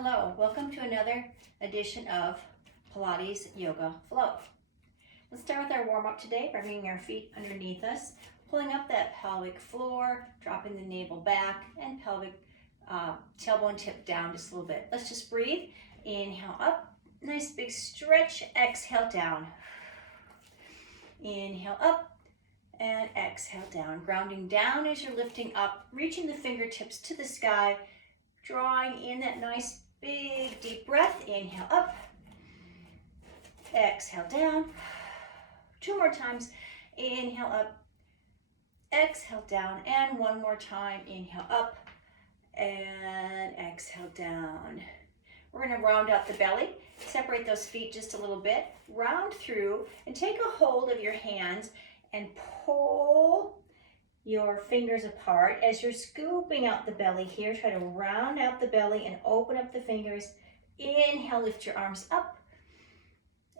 Hello, welcome to another edition of Pilates Yoga Flow. Let's start with our warm-up today by bringing our feet underneath us, pulling up that pelvic floor, dropping the navel back, and pelvic tailbone tip down just a little bit. Let's just breathe. Inhale up, nice big stretch. Exhale down. Inhale up and exhale down. Grounding down as you're lifting up, reaching the fingertips to the sky, drawing in that nice big deep breath. Inhale up, exhale down. Two more times. Inhale up, exhale down, and one more time. Inhale up and exhale down. We're going to round out the belly, separate those feet just a little bit, round through, and take a hold of your hands and pull your fingers apart as you're scooping out the belly here. Try to round out the belly and open up the fingers. Inhale, lift your arms up,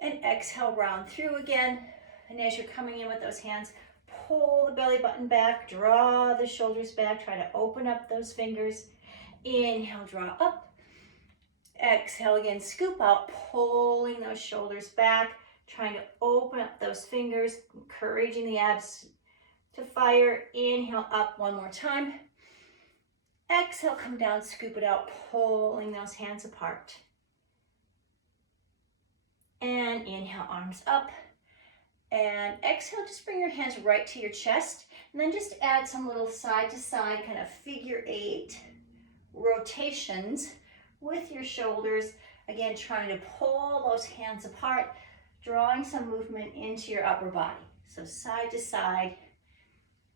and exhale, round through again. And as you're coming in with those hands, pull the belly button back, draw the shoulders back, try to open up those fingers. Inhale, draw up. Exhale again, scoop out, pulling those shoulders back, trying to open up those fingers, encouraging the abs to fire. Inhale up one more time. Exhale, come down, scoop it out, pulling those hands apart. And inhale, arms up. And exhale, just bring your hands right to your chest. And then just add some little side to side kind of figure 8 rotations with your shoulders. Again, trying to pull those hands apart, drawing some movement into your upper body. So side to side,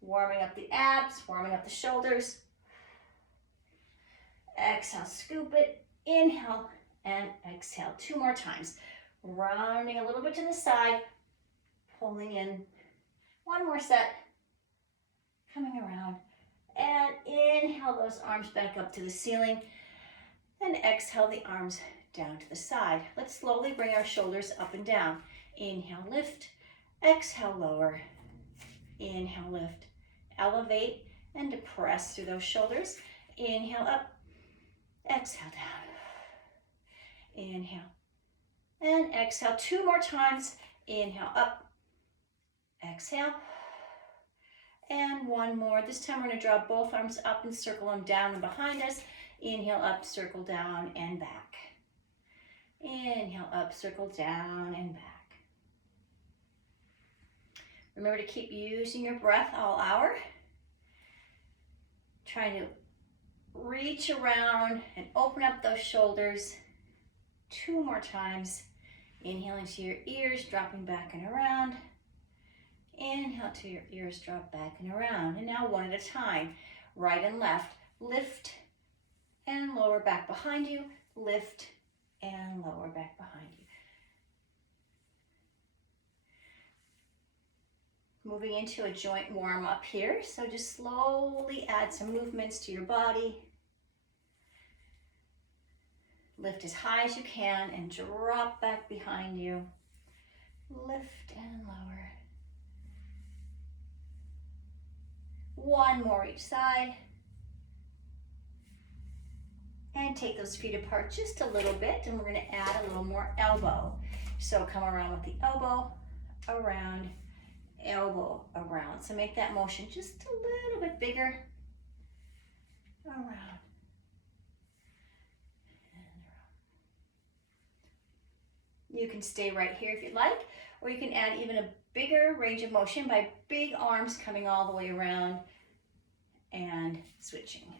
warming up the abs, warming up the shoulders. Exhale, scoop it. Inhale and exhale. Two more times. Rounding a little bit to the side, pulling in. One more set. Coming around. And inhale those arms back up to the ceiling. And exhale the arms down to the side. Let's slowly bring our shoulders up and down. Inhale, lift. Exhale, lower. Inhale, lift. Elevate and depress through those shoulders. Inhale up. Exhale down. Inhale. And exhale. Two more times. Inhale up. Exhale. And one more. This time we're going to draw both arms up and circle them down and behind us. Inhale up, circle down and back. Inhale up, circle down and back. Remember to keep using your breath all hour. Trying to reach around and open up those shoulders. Two more times. Inhaling to your ears, dropping back and around. Inhale to your ears, drop back and around. And now one at a time. Right and left. Lift and lower back behind you. Lift and lower back behind you. Moving into a joint warm up here. So just slowly add some movements to your body. Lift as high as you can and drop back behind you. Lift and lower. One more each side. And take those feet apart just a little bit, and we're going to add a little more elbow. So come around with the elbow, around, elbow, around. So make that motion just a little bit bigger. Around. And around. You can stay right here if you'd like, or you can add even a bigger range of motion by big arms coming all the way around and switching.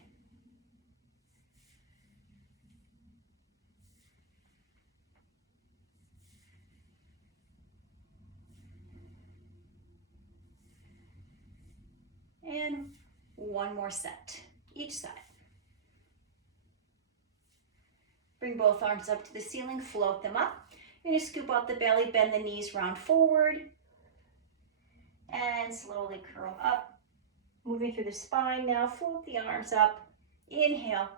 And one more set, each side. Bring both arms up to the ceiling, float them up. You're going to scoop out the belly, bend the knees, round forward, and slowly curl up. Moving through the spine now, float the arms up. Inhale,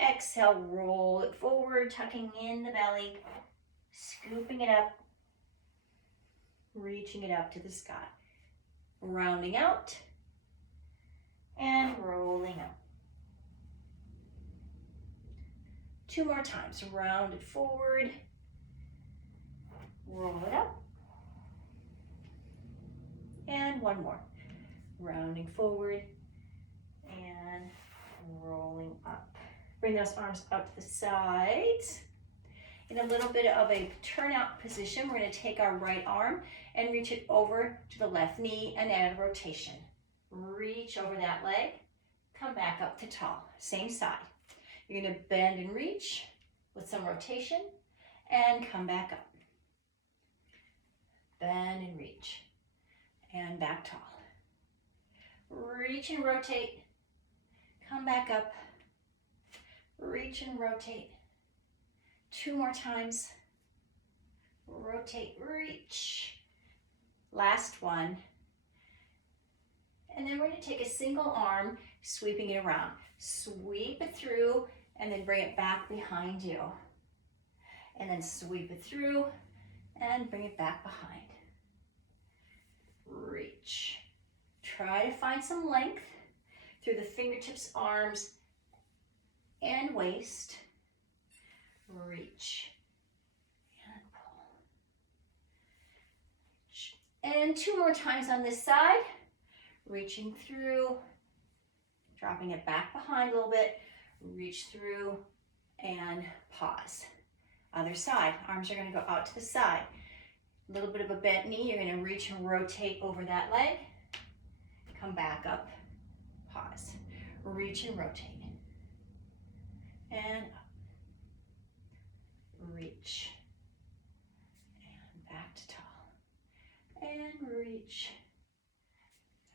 exhale, roll it forward, tucking in the belly, scooping it up, reaching it up to the sky. Rounding out. And rolling up. 2 more times. Round it forward. Roll it up. And 1 more. Rounding forward and rolling up. Bring those arms out to the sides. In a little bit of a turnout position, we're going to take our right arm and reach it over to the left knee and add a rotation. Reach over that leg, come back up to tall, same side. You're going to bend and reach with some rotation and come back up. Bend and reach and back tall. Reach and rotate, come back up, reach and rotate. 2 more times. Rotate, reach. Last one. And then we're going to take a single arm, sweeping it around. Sweep it through and then bring it back behind you. And then sweep it through and bring it back behind. Reach. Try to find some length through the fingertips, arms, and waist. Reach and pull. Reach. And 2 more times on this side. Reaching through, dropping it back behind a little bit. Reach through and pause. Other side. Arms are going to go out to the side. A little bit of a bent knee. You're going to reach and rotate over that leg. Come back up. Pause. Reach and rotate. And up. Reach and back to tall, and reach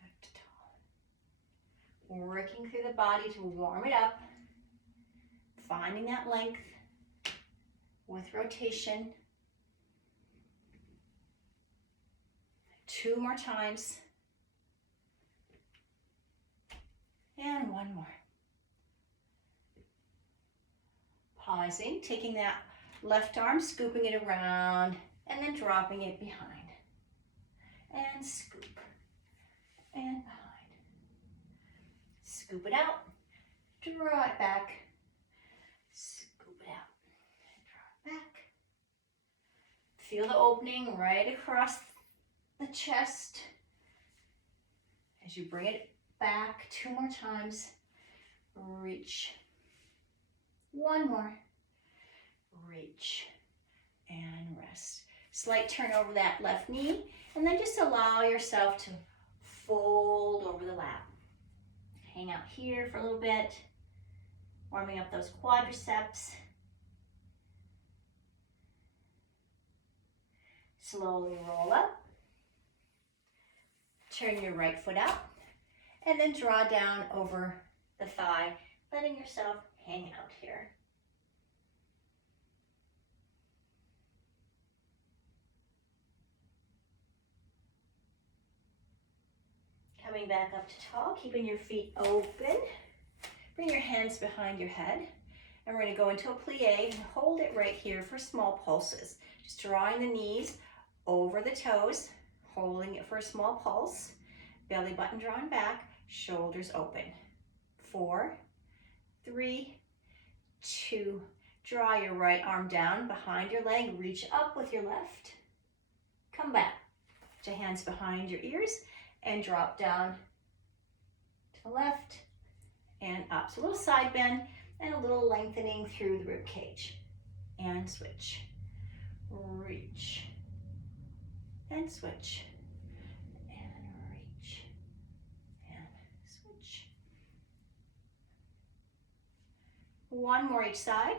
back to tall. Working through the body to warm it up, finding that length with rotation. 2 more times, and 1 more. Pausing, taking that left arm, scooping it around, and then dropping it behind. And scoop, and behind. Scoop it out, draw it back, scoop it out, and draw it back. Feel the opening right across the chest. As you bring it back 2 more times, reach. 1 more. Reach and rest. Slight turn over that left knee, and then just allow yourself to fold over the lap. Hang out here for a little bit, warming up those quadriceps. Slowly roll up. Turn your right foot out, and then draw down over the thigh, letting yourself hang out here. Coming back up to tall, keeping your feet open. Bring your hands behind your head. And we're going to go into a plie and hold it right here for small pulses. Just drawing the knees over the toes, holding it for a small pulse. Belly button drawn back, shoulders open. 4, 3, 2. Draw your right arm down behind your leg. Reach up with your left. Come back to hands behind your ears. And drop down to the left and up. So a little side bend and a little lengthening through the rib cage. And switch. Reach. And switch. And reach. And switch. 1 more each side.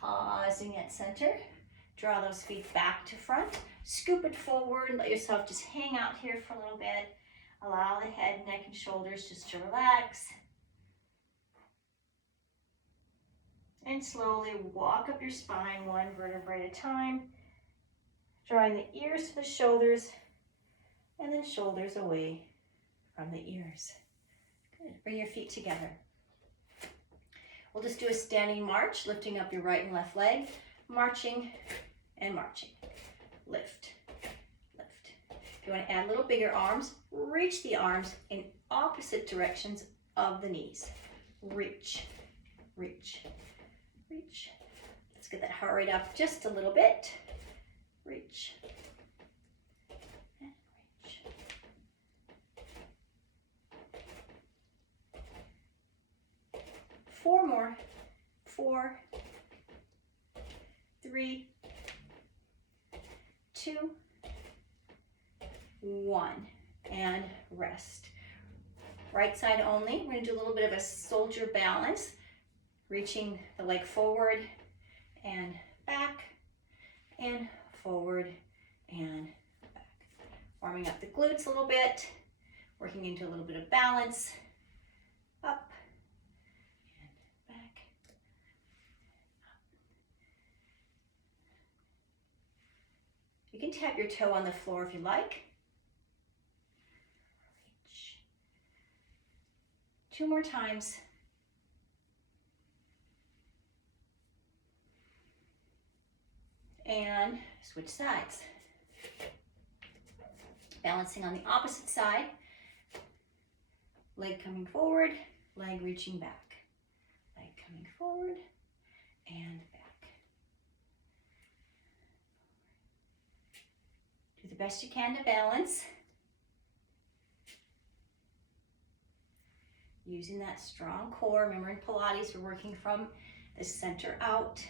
Pausing at center. Draw those feet back to front. Scoop it forward. Let yourself just hang out here for a little bit. Allow the head, neck, and shoulders just to relax. And slowly walk up your spine 1 vertebrae at a time. Drawing the ears to the shoulders and then shoulders away from the ears. Good. Bring your feet together. We'll just do a standing march, lifting up your right and left leg, marching and marching. Lift, lift. If you want to add a little bigger arms, reach the arms in opposite directions of the knees. Reach, reach, reach. Let's get that heart rate up just a little bit. Reach, and reach. Four more. 4, 3, 2, 1, and rest. Right side only. We're going to do a little bit of a soldier balance, reaching the leg forward and back, and forward and back. Warming up the glutes a little bit, working into a little bit of balance, up and back. You can tap your toe on the floor if you like. Reach. 2 more times. And switch sides. Balancing on the opposite side. Leg coming forward, leg reaching back. Leg coming forward and back. Do the best you can to balance. Using that strong core. Remember in Pilates, we're working from the center out.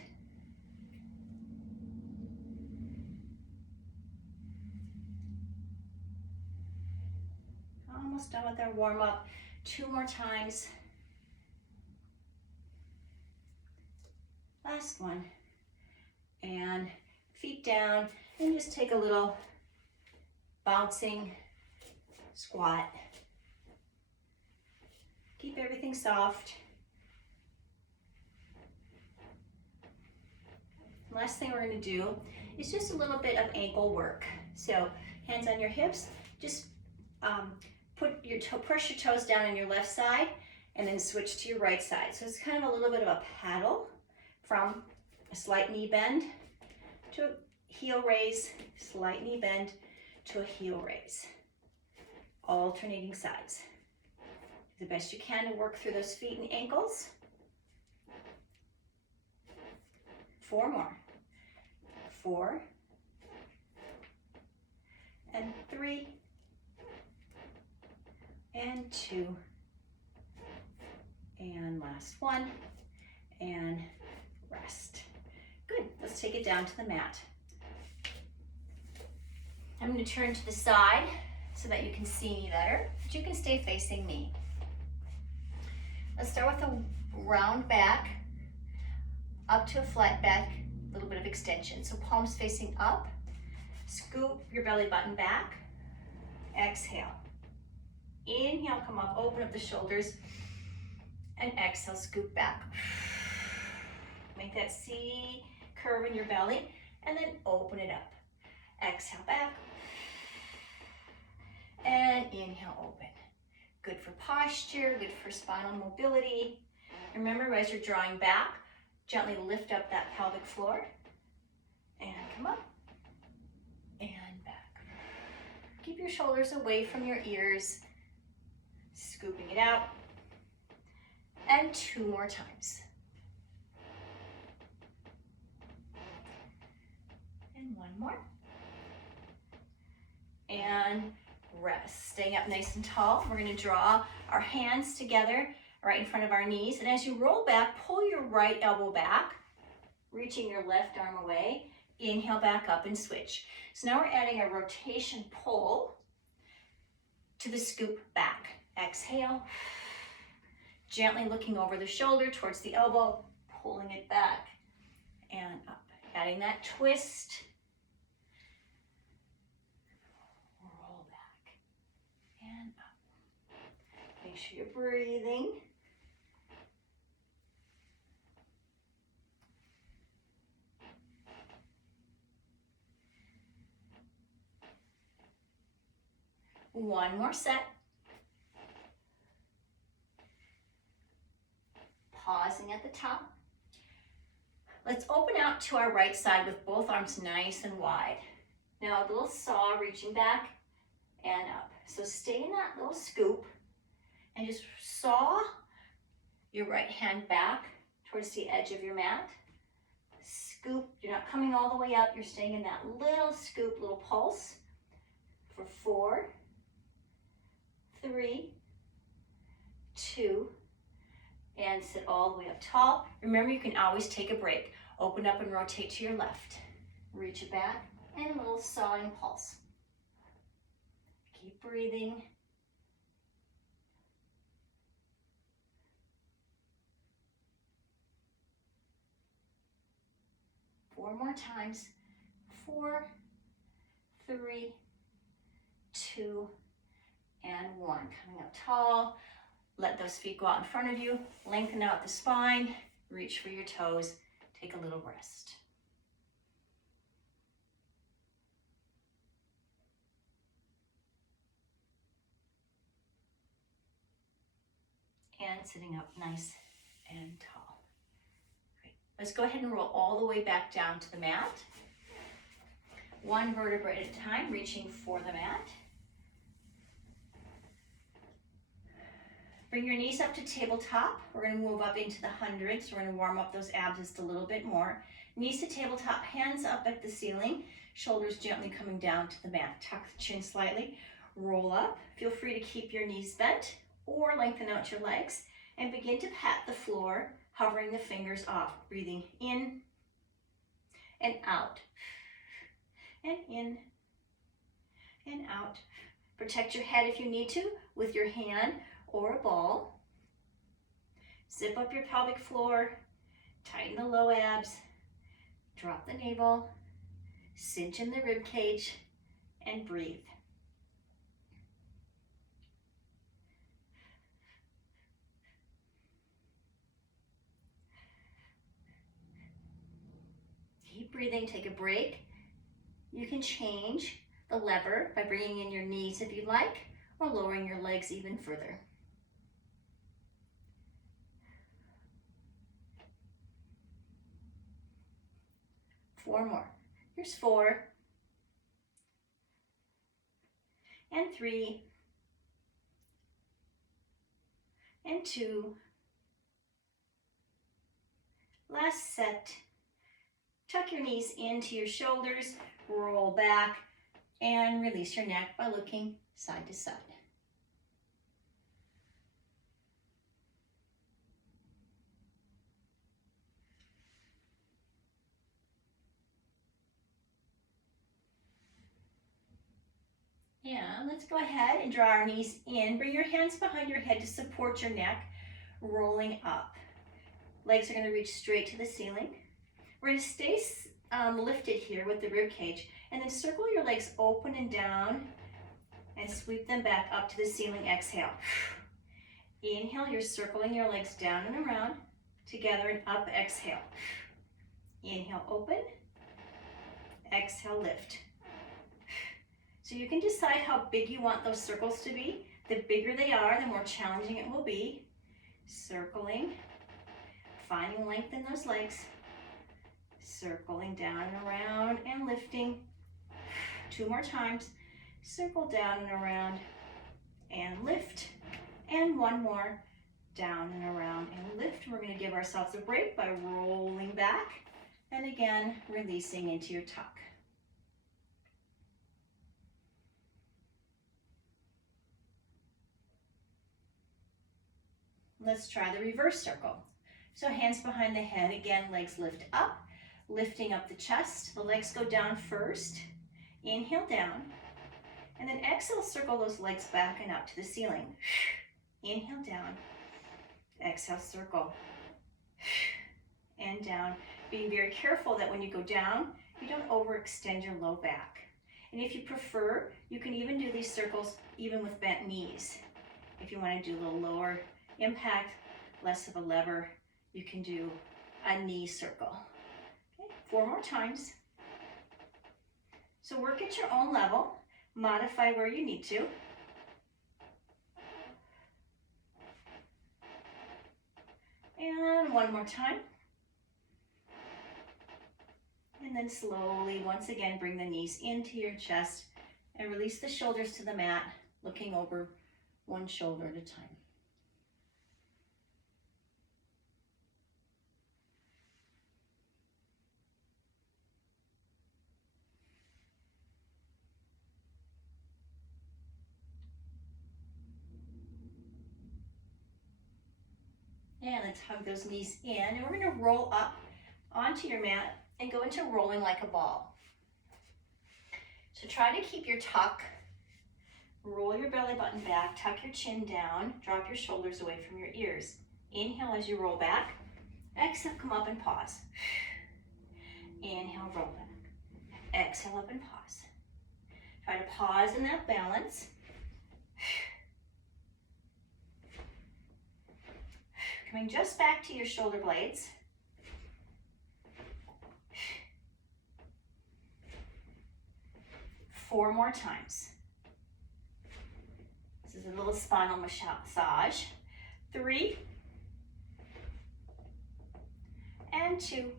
Almost done with our warm up. 2 more times. Last one. And feet down, and just take a little bouncing squat. Keep everything soft. Last thing we're going to do is just a little bit of ankle work. So hands on your hips, just press your toes down on your left side and then switch to your right side. So it's kind of a little bit of a paddle from a slight knee bend to a heel raise, slight knee bend to a heel raise. Alternating sides. Do the best you can to work through those feet and ankles. 4 more. 4 and 3 and 2 and last one and rest. Good. Let's take it down to the mat. I'm going to turn to the side so that you can see me better, but you can stay facing me. Let's start with a round back up to a flat back, a little bit of extension. So palms facing up, scoop your belly button back, exhale. Inhale, come up, open up the shoulders, and exhale, scoop back. Make that C curve in your belly, and then open it up. Exhale back, and inhale, open. Good for posture, good for spinal mobility. Remember, as you're drawing back, gently lift up that pelvic floor, and come up, and back. Keep your shoulders away from your ears, scooping it out, and 2 more times. And 1 more. And rest. Staying up nice and tall. We're going to draw our hands together right in front of our knees. And as you roll back, pull your right elbow back, reaching your left arm away. Inhale back up and switch. So now we're adding a rotation pull to the scoop back. Exhale. Gently looking over the shoulder towards the elbow, pulling it back and up. Adding that twist. Roll back and up. Make sure you're breathing. One more set. Pausing at the top. Let's open out to our right side with both arms nice and wide. Now a little saw reaching back and up. So stay in that little scoop And just saw your right hand back towards the edge of your mat. Scoop, you're not coming all the way up, you're staying in that little scoop, little pulse for 4, 3, 2, and sit all the way up tall. Remember, you can always take a break. Open up and rotate to your left. Reach it back, and a little sawing pulse. Keep breathing. Four more times. 4, 3, 2, and 1. Coming up tall. Let those feet go out in front of you. Lengthen out the spine. Reach for your toes. Take a little rest. And sitting up nice and tall. Great. Let's go ahead and roll all the way back down to the mat. One vertebra at a time, reaching for the mat. Bring your knees up to tabletop. We're going to move up into the hundreds. We're going to warm up those abs just a little bit more. Knees to tabletop, hands up at the ceiling, shoulders gently coming down to the mat. Tuck the chin slightly, roll up. Feel free to keep your knees bent or lengthen out your legs and begin to pat the floor, hovering the fingers off, breathing in and out, and in and out. Protect your head if you need to with your hand or a ball. Zip up your pelvic floor, tighten the low abs, drop the navel, cinch in the rib cage, and breathe. Keep breathing, take a break. You can change the lever by bringing in your knees if you like, or lowering your legs even further. Four more. Here's 4, and 3, and 2. Last set. Tuck your knees into your shoulders, roll back, and release your neck by looking side to side. And let's go ahead and draw our knees in. Bring your hands behind your head to support your neck, rolling up. Legs are going to reach straight to the ceiling. We're going to stay lifted here with the rib cage, and then circle your legs open and down and sweep them back up to the ceiling. Exhale. Inhale, you're circling your legs down and around, together and up. Exhale. Inhale, open. Exhale, lift. So you can decide how big you want those circles to be. The bigger they are, the more challenging it will be. Circling, finding length in those legs. Circling down and around and lifting. 2 more times. Circle down and around and lift. And 1 more. Down and around and lift. We're going to give ourselves a break by rolling back and again releasing into your tuck. Let's try the reverse circle. So hands behind the head, again, legs lift up, lifting up the chest. The legs go down first. Inhale down, and then exhale, circle those legs back and up to the ceiling. Inhale down, exhale, circle, and down. Being very careful that when you go down, you don't overextend your low back. And if you prefer, you can even do these circles even with bent knees. If you want to do a little lower impact, less of a lever, you can do a knee circle. Okay, 4 more times. So work at your own level, modify where you need to. And 1 more time. And then slowly, once again, bring the knees into your chest and release the shoulders to the mat, looking over one shoulder at a time. And let's hug those knees in. And we're going to roll up onto your mat and go into rolling like a ball. So try to keep your tuck. Roll your belly button back, tuck your chin down, drop your shoulders away from your ears. Inhale as you roll back. Exhale, come up and pause. Inhale, roll back. Exhale, up and pause. Try to pause in that balance. Coming just back to your shoulder blades. Four more times. This is a little spinal massage. 3 and 2.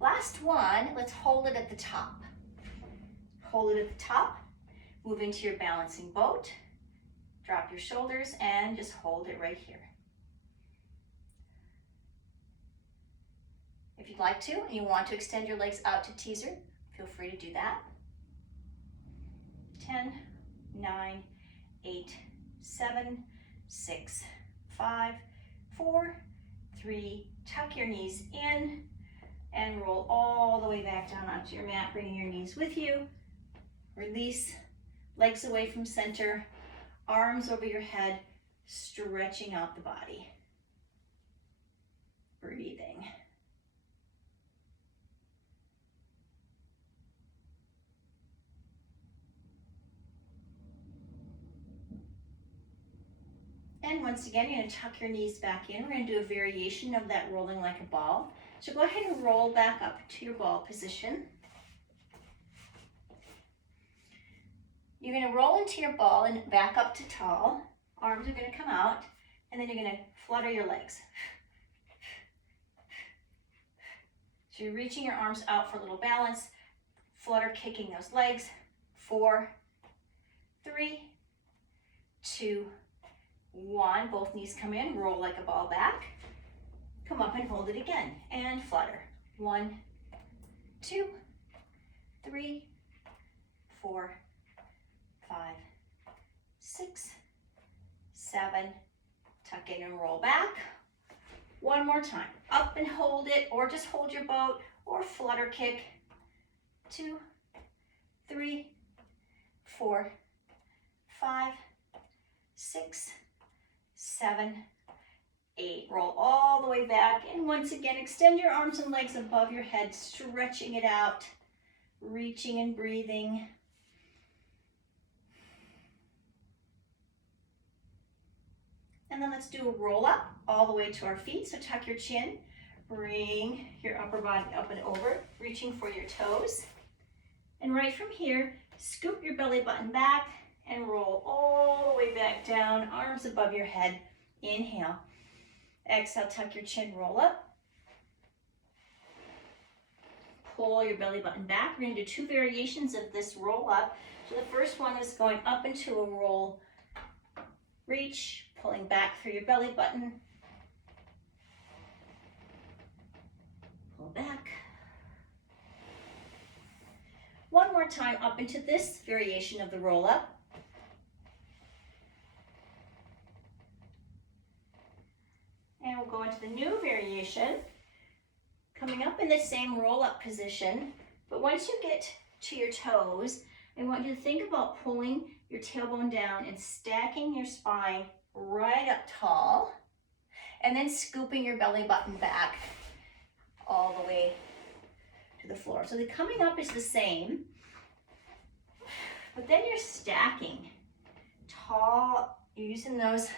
Last one, let's hold it at the top. Hold it at the top. Move into your balancing boat. Drop your shoulders and just hold it right here. If you'd like to and you want to extend your legs out to teaser, feel free to do that. 10, 9, 8, 7, 6, 5, 4, 3, tuck your knees in and roll all the way back down onto your mat, bringing your knees with you. Release, legs away from center, arms over your head, stretching out the body. Breathing. And once again, you're going to tuck your knees back in. We're going to do a variation of that rolling like a ball. So go ahead and roll back up to your ball position. You're going to roll into your ball and back up to tall. Arms are going to come out, and then you're going to flutter your legs. So you're reaching your arms out for a little balance, flutter kicking those legs. 4, 3, 2, 1. Both knees come in, roll like a ball back. Come up and hold it again, and flutter. 1, 2, 3, 4, 5, 6, 7. Tuck in and roll back. One more time. Up and hold it, or just hold your boat, or flutter kick. 2, 3, 4, 5, 6, 7, 8. Roll all the way back. And once again, extend your arms and legs above your head, stretching it out, reaching and breathing. And then let's do a roll up all the way to our feet. So tuck your chin, bring your upper body up and over, reaching for your toes. And right from here, scoop your belly button back and roll all the way back down, arms above your head. Inhale. Exhale, tuck your chin, roll up. Pull your belly button back. We're going to do 2 variations of this roll up. So the first one is going up into a roll, reach, pulling back through your belly button. Pull back. One more time up into this variation of the roll up. And we'll go into the new variation, coming up in the same roll-up position. But once you get to your toes, I want you to think about pulling your tailbone down and stacking your spine right up tall, and then scooping your belly button back all the way to the floor. So the coming up is the same, but then you're stacking tall, you're using those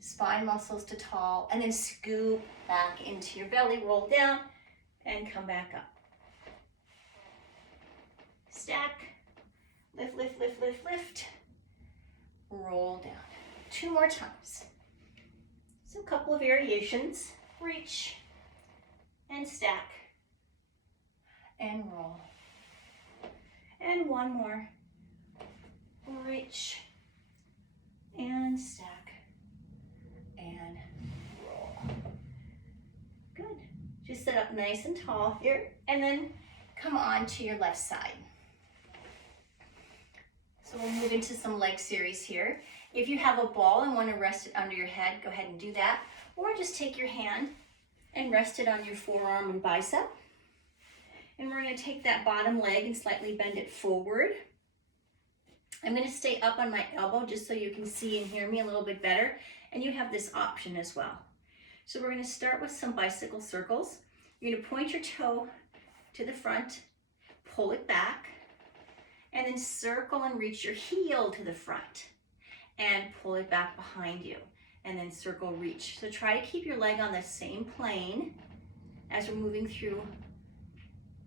spine muscles to tall, and then scoop back into your belly, roll down, and come back up. Stack, lift, lift, lift, lift, lift, roll down. 2 more times. So a couple of variations. Reach, and stack, and roll. And one more. Reach, and stack, and roll. Good. Just sit up nice and tall here, and then come on to your left side. So we'll move into some leg series here. If you have a ball and want to rest it under your head, go ahead and do that. Or just take your hand and rest it on your forearm and bicep. And we're going to take that bottom leg and slightly bend it forward. I'm going to stay up on my elbow just so you can see and hear me a little bit better. And you have this option as well. So we're going to start with some bicycle circles. You're going to point your toe to the front, pull it back, and then circle and reach your heel to the front and pull it back behind you. And then circle, reach. So try to keep your leg on the same plane as we're moving through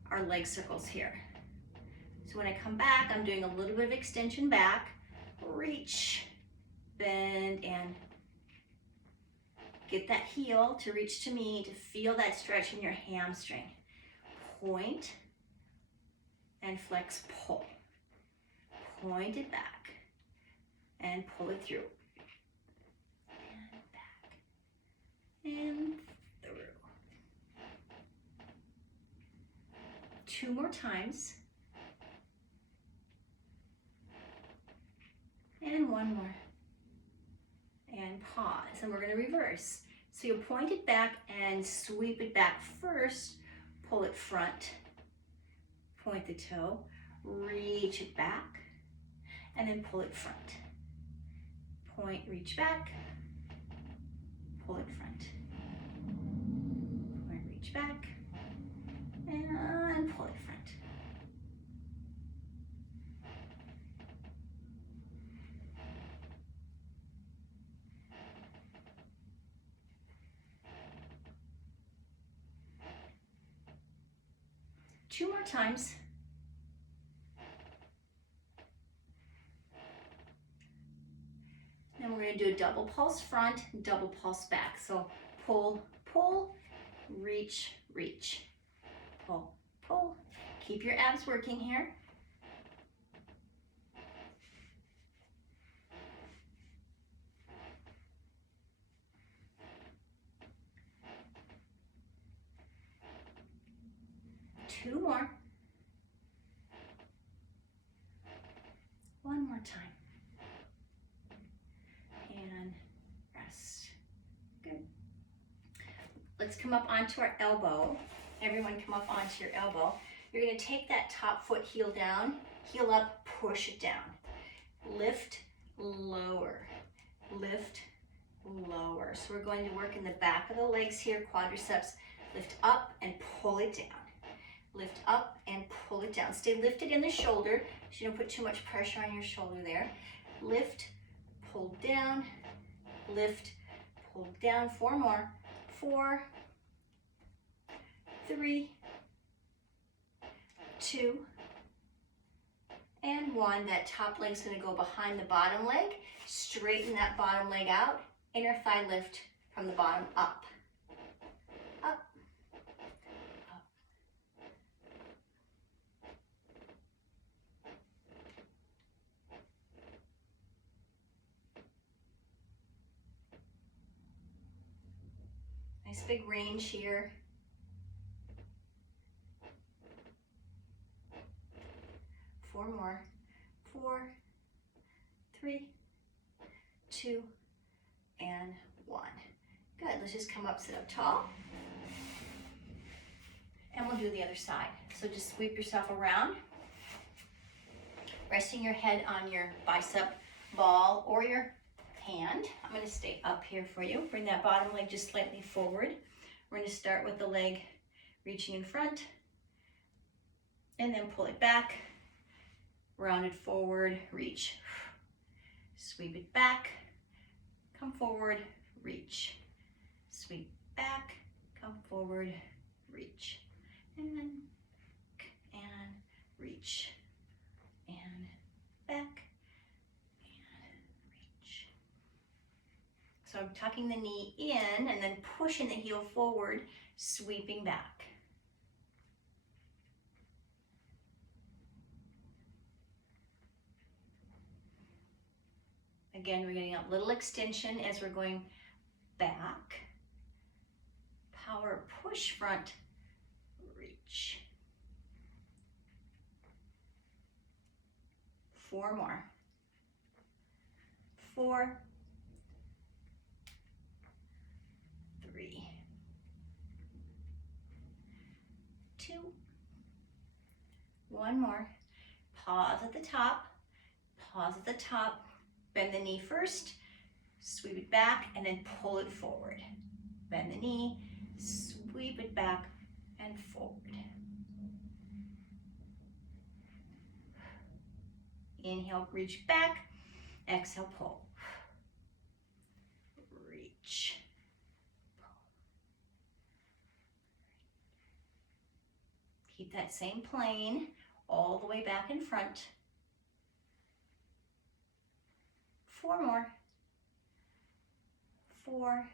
our leg circles here. So when I come back, I'm doing a little bit of extension back, reach, bend, and get that heel to reach to me, to feel that stretch in your hamstring. Point and flex, pull. Point it back and pull it through. And back and through. 2 more times. And 1 more. And pause. And we're going to reverse. So you'll point it back and sweep it back first. Pull it front. Point the toe. Reach it back. And then pull it front. Point, reach back. Pull it front. Point, reach back. And pull it front. Two more times. Then we're going to do a double pulse front, double pulse back. So pull, pull, reach, reach. Pull, pull. Keep your abs working here. Two more. One more time. And rest. Good. Let's come up onto our elbow. Everyone come up onto your elbow. You're going to take that top foot heel down, heel up, push it down. Lift, lower. Lift, lower. So we're going to work in the back of the legs here, quadriceps. Lift up and pull it down. Lift up and pull it down. Stay lifted in the shoulder so you don't put too much pressure on your shoulder there. Lift, pull down, lift, pull down. 4 more. 4, 3, 2, and 1. That top leg's going to go behind the bottom leg. Straighten that bottom leg out. Inner thigh lift from the bottom up. Up. Nice big range here. 4 more. 4, 3, 2, and 1. Good. Let's just come up, sit up tall. And we'll do the other side. So just sweep yourself around. Resting your head on your bicep ball or your hand. I'm going to stay up here for you. Bring that bottom leg just slightly forward. We're going to start with the leg reaching in front and then pull it back, round it forward, reach. Sweep it back, come forward, reach. Sweep back, come forward, reach. And reach. And back. So I'm tucking the knee in and then pushing the heel forward, sweeping back. Again, we're getting a little extension as we're going back. Power push front, reach. 4 more. 4, 3, 2, one more. Pause at the top, pause at the top, bend the knee first, sweep it back, and then pull it forward. Bend the knee, sweep it back and forward. Inhale, reach back, exhale, pull. Reach. Keep that same plane all the way back in front. 4 more. 4,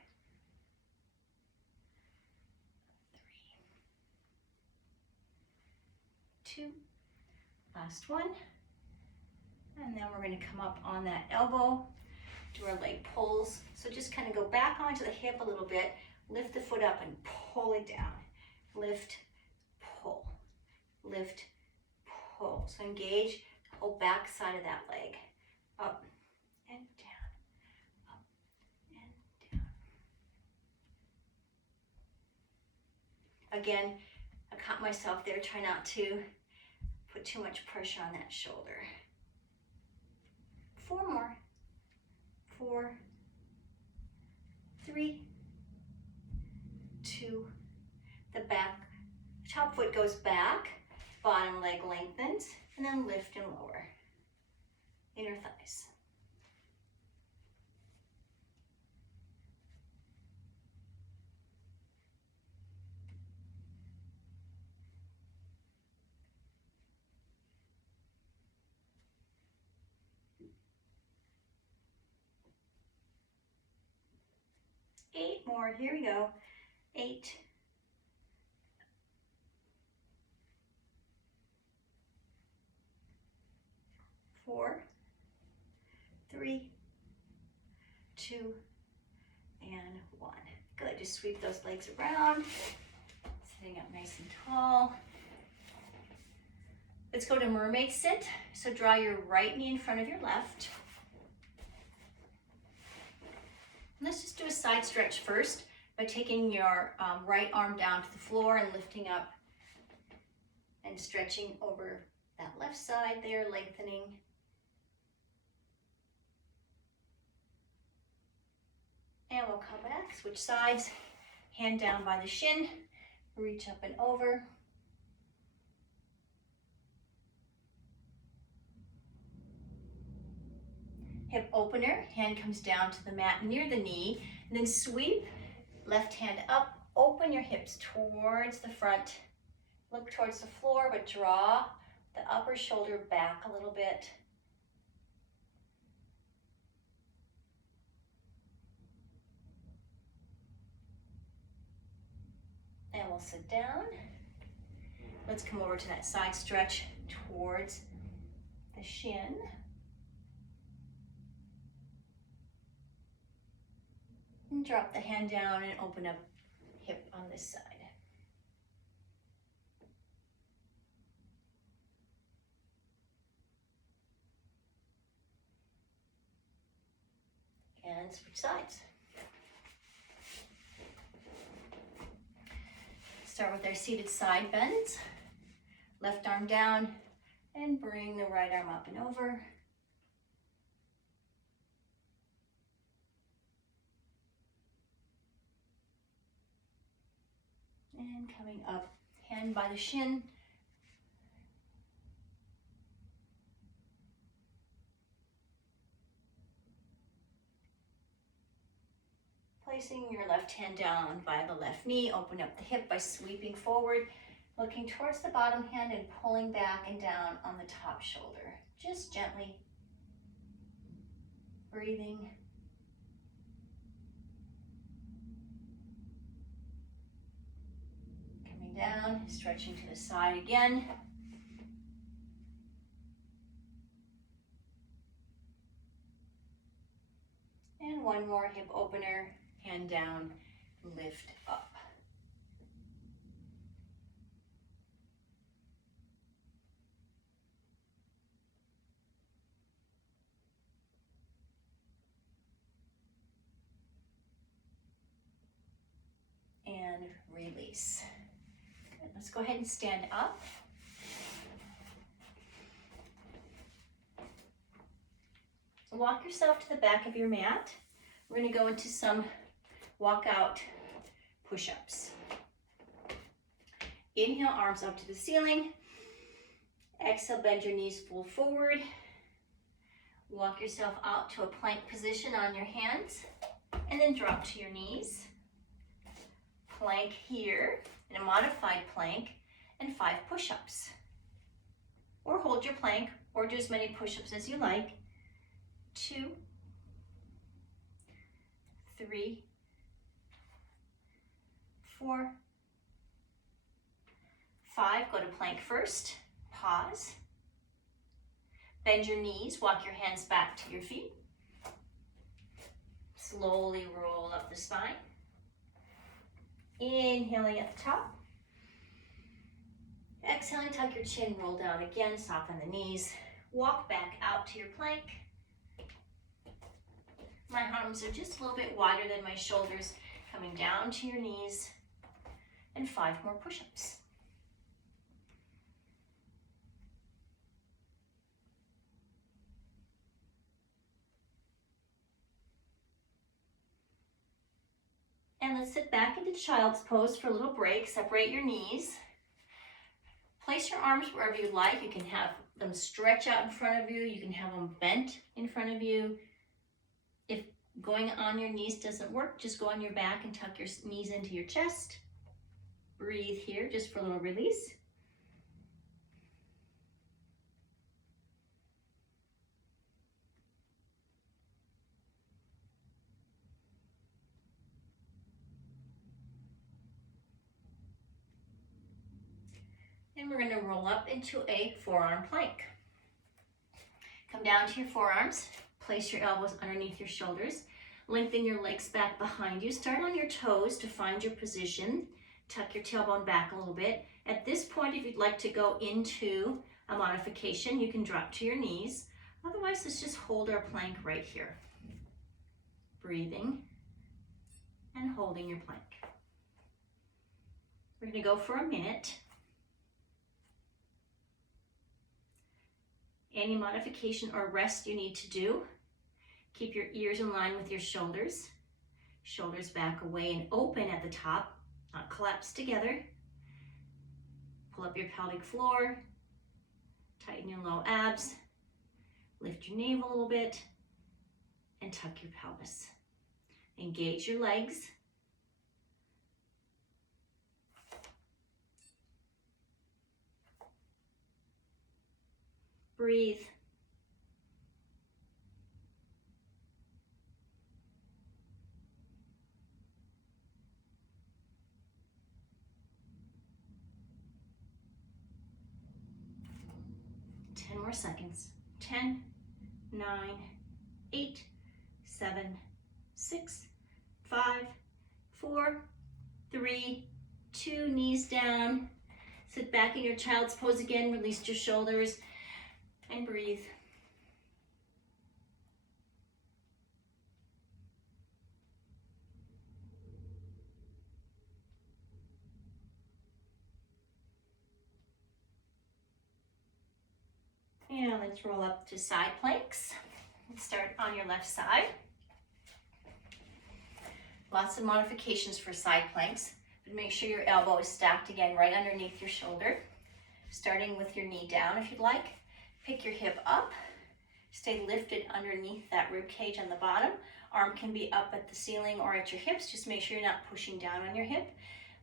3, 2, last one. And then we're going to come up on that elbow, do our leg pulls. So just kind of go back onto the hip a little bit, lift the foot up and pull it down. Lift, pull, lift, pull. So engage the whole back side of that leg. Up and down, up and down. Again, I caught myself there. Try not to put too much pressure on that shoulder. 4 more. 4, 3, 2. The top foot goes back, bottom leg lengthens, and then lift and lower. Inner thighs. Eight more, here we go. 8, 4, 3, 2, and 1. Good, just sweep those legs around, sitting up nice and tall. Let's go to mermaid sit. So draw your right knee in front of your left. Let's just do a side stretch first by taking your right arm down to the floor and lifting up and stretching over that left side there, lengthening. And we'll come back, switch sides, hand down by the shin, reach up and over. Hip opener, hand comes down to the mat near the knee, and then sweep, left hand up, open your hips towards the front, look towards the floor, but draw the upper shoulder back a little bit. And we'll sit down. Let's come over to that side stretch towards the shin. And drop the hand down and open up hip on this side. And switch sides. Start with our seated side bends. Left arm down and bring the right arm up and over. And coming up, hand by the shin. Placing your left hand down by the left knee, open up the hip by sweeping forward, looking towards the bottom hand and pulling back and down on the top shoulder. Just gently breathing. Coming down, stretching to the side again. And one more hip opener, hand down, lift up. release. Good. Let's go ahead and stand up. Walk yourself to the back of your mat. We're going to go into some walkout push-ups. Inhale, arms up to the ceiling. Exhale, bend your knees, fold forward. Walk yourself out to a plank position on your hands, and then drop to your knees. Plank here, in a modified plank, and 5 push-ups. Or hold your plank, or do as many push-ups as you like. 2, 3, 4, 5. Go to plank first. Pause. Bend your knees. Walk your hands back to your feet. Slowly roll up the spine. Inhaling at the top. Exhaling, tuck your chin, roll down again, soften the knees. Walk back out to your plank. My arms are just a little bit wider than my shoulders, coming down to your knees, and 5 more push-ups. And let's sit back into child's pose for a little break. Separate your knees. Place your arms wherever you like. You can have them stretch out in front of you. You can have them bent in front of you. If going on your knees doesn't work, just go on your back and tuck your knees into your chest. Breathe here just for a little release. And we're going to roll up into a forearm plank. Come down to your forearms. Place your elbows underneath your shoulders. Lengthen your legs back behind you. Start on your toes to find your position. Tuck your tailbone back a little bit. At this point, if you'd like to go into a modification, you can drop to your knees. Otherwise, let's just hold our plank right here. Breathing and holding your plank. We're going to go for a minute. Any modification or rest you need to do, keep your ears in line with your shoulders. Shoulders back away and open at the top, not collapse together. Pull up your pelvic floor, tighten your low abs, lift your navel a little bit, and tuck your pelvis. Engage your legs. Breathe. Ten more seconds. 10, 9, 8, 7, 6, 5, 4, 3, 2, knees down. Sit back in your child's pose again. Release your shoulders. And breathe. And let's roll up to side planks. Let's start on your left side. Lots of modifications for side planks, but make sure your elbow is stacked again right underneath your shoulder. Starting with your knee down if you'd like. Pick your hip up, stay lifted underneath that rib cage on the bottom. Arm can be up at the ceiling or at your hips. Just make sure you're not pushing down on your hip.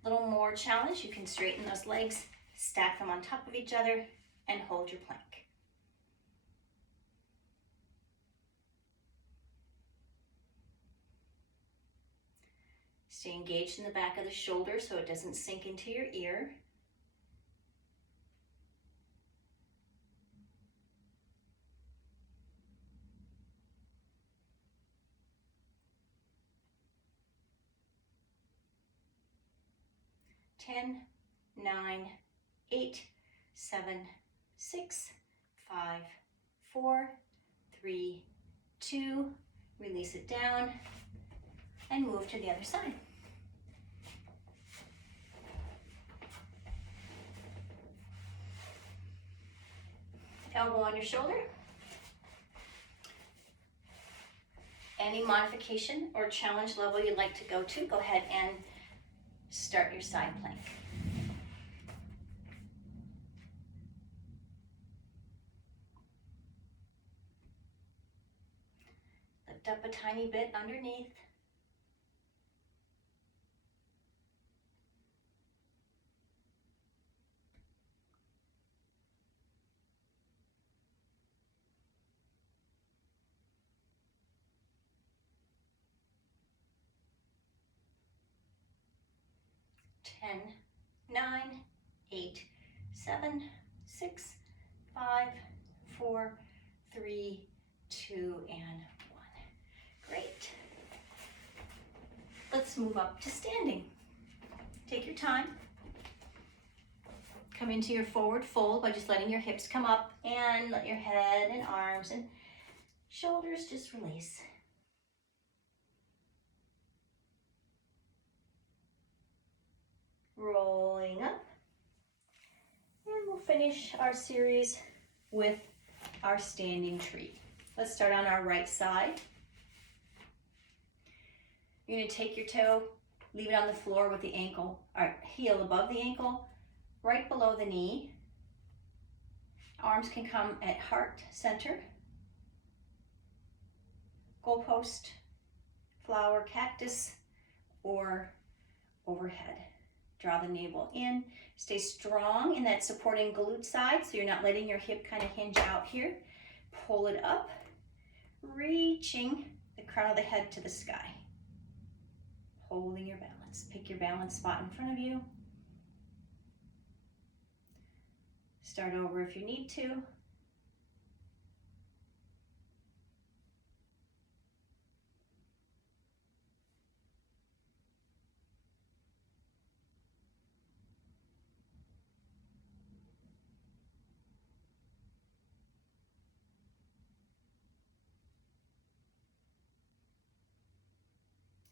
A little more challenge, you can straighten those legs, stack them on top of each other, and hold your plank. Stay engaged in the back of the shoulder so it doesn't sink into your ear. Ten, 9, 8, 7, 6, 5, 4, 3, 2, release it down, and move to the other side. elbow on your shoulder. Any modification or challenge level you'd like to go to, go ahead and start your side plank. Lift up a tiny bit underneath. Ten, 9, 8, 7, 6, 5, 4, 3, 2, and 1. Great. Let's move up to standing. Take your time. Come into your forward fold by just letting your hips come up and let your head and arms and shoulders just release. Rolling up. And we'll finish our series with our standing tree. Let's start on our right side. You're going to take your toe, leave it on the floor with the ankle, or heel above the ankle, right below the knee. Arms can come at heart center, goalpost, flower, cactus, or overhead. Draw the navel in. Stay strong in that supporting glute side so you're not letting your hip kind of hinge out here. Pull it up, reaching the crown of the head to the sky. Holding your balance. Pick your balance spot in front of you. Start over if you need to.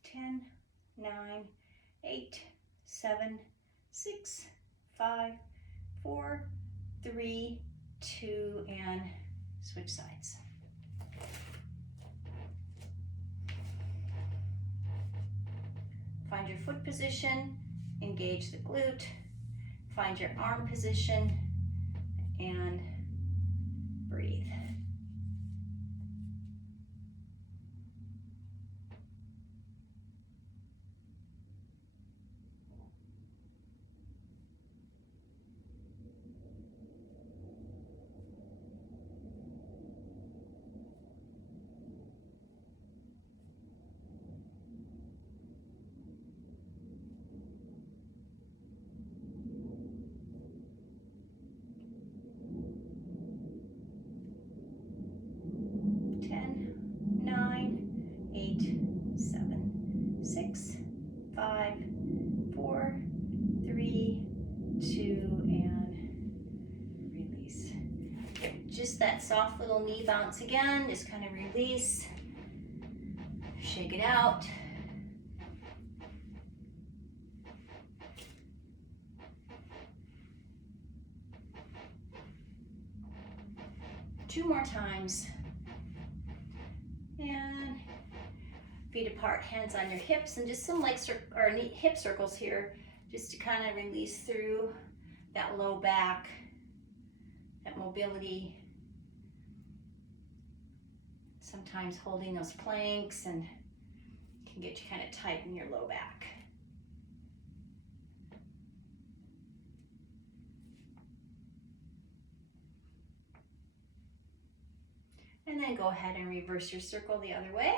Ten, 9, 8, 7, 6, 5, 4, 3, 2, and switch sides. Find your foot position, engage the glute, find your arm position, and breathe. Six, 5, 4, 3, 2, and release. Just that soft little knee bounce again. Just kind of release. Shake it out. Two more times. And feet apart, hands on your hips, and just some hip circles here, just to kind of release through that low back, that mobility. Sometimes holding those planks and can get you kind of tight in your low back. And then go ahead and reverse your circle the other way.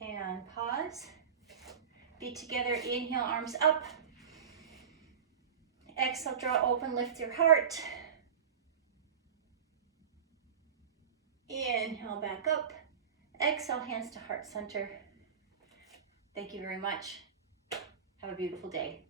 And pause. Feet together, inhale, arms up. Exhale, draw open, lift your heart. Inhale, back up. Exhale, hands to heart center. Thank you very much. Have a beautiful day.